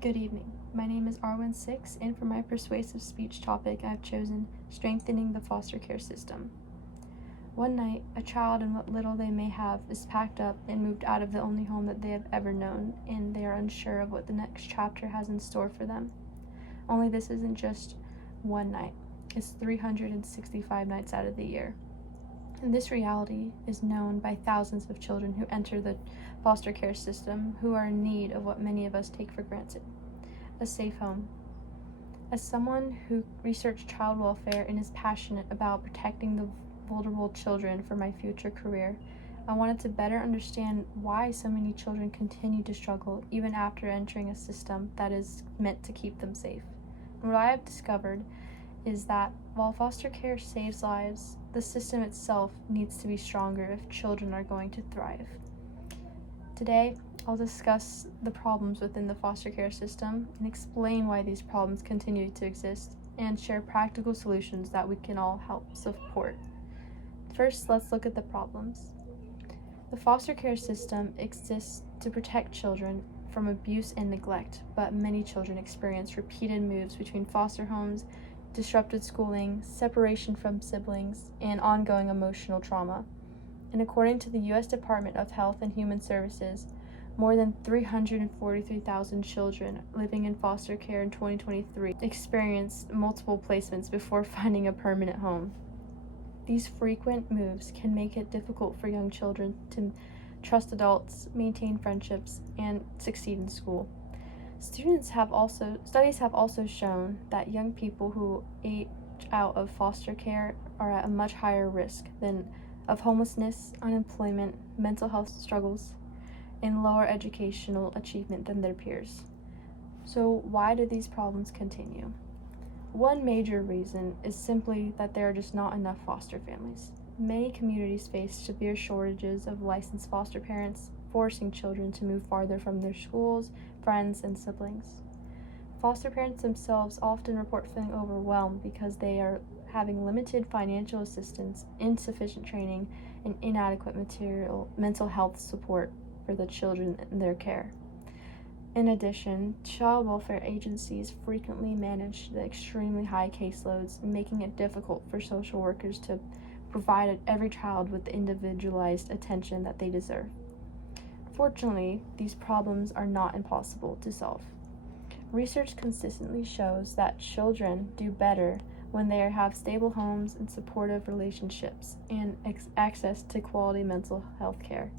Good evening. My name is Arwen Six, and for my persuasive speech topic, I've chosen strengthening the foster care system. One night, a child and what little they may have is packed up and moved out of the only home that they have ever known, and they are unsure of what the next chapter has in store for them. Only this isn't just one night, it's 365 nights out of the year. And this reality is known by thousands of children who enter the foster care system who are in need of what many of us take for granted: a safe home. As someone who researched child welfare and is passionate about protecting the vulnerable children for my future career, I wanted to better understand why so many children continue to struggle even after entering a system that is meant to keep them safe. And what I have discovered is that while foster care saves lives, the system itself needs to be stronger if children are going to thrive. Today, I'll discuss the problems within the foster care system and explain why these problems continue to exist and share practical solutions that we can all help support. First, let's look at the problems. The foster care system exists to protect children from abuse and neglect, but many children experience repeated moves between foster homes, disrupted schooling, separation from siblings, and ongoing emotional trauma. And according to the U.S. Department of Health and Human Services, more than 343,000 children living in foster care in 2023 experienced multiple placements before finding a permanent home. These frequent moves can make it difficult for young children to trust adults, maintain friendships, and succeed in school. Studies have also shown that young people who age out of foster care are at a much higher risk of homelessness, unemployment, mental health struggles, and lower educational achievement than their peers. So why do these problems continue? One major reason is simply that there are just not enough foster families. Many communities face severe shortages of licensed foster parents, forcing children to move farther from their schools, friends, and siblings. Foster parents themselves often report feeling overwhelmed because they are having limited financial assistance, insufficient training, and inadequate mental health support for the children in their care. In addition, child welfare agencies frequently manage the extremely high caseloads, making it difficult for social workers to provide every child with the individualized attention that they deserve. Fortunately, these problems are not impossible to solve. Research consistently shows that children do better when they have stable homes and supportive relationships and access to quality mental health care.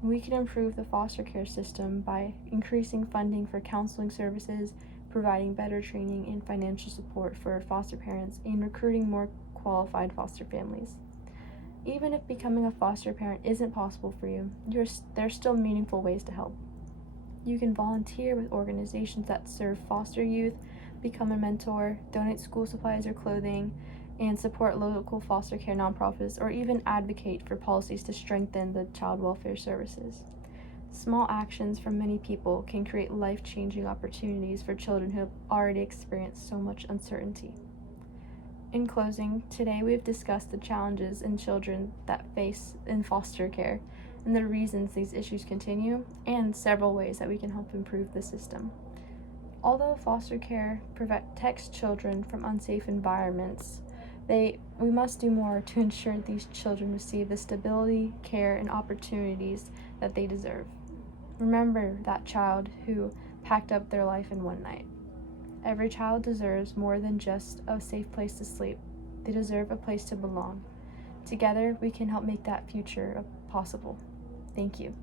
We can improve the foster care system by increasing funding for counseling services, providing better training and financial support for foster parents, and recruiting more qualified foster families. Even if becoming a foster parent isn't possible for you, there are still meaningful ways to help. You can volunteer with organizations that serve foster youth, become a mentor, donate school supplies or clothing, and support local foster care nonprofits, or even advocate for policies to strengthen the child welfare services. Small actions from many people can create life-changing opportunities for children who have already experienced so much uncertainty. In closing, today we've discussed the challenges in children that face in foster care and the reasons these issues continue, and several ways that we can help improve the system. Although foster care protects children from unsafe environments, we must do more to ensure these children receive the stability, care, and opportunities that they deserve. Remember that child who packed up their life in one night. Every child deserves more than just a safe place to sleep. They deserve a place to belong. Together, we can help make that future possible. Thank you.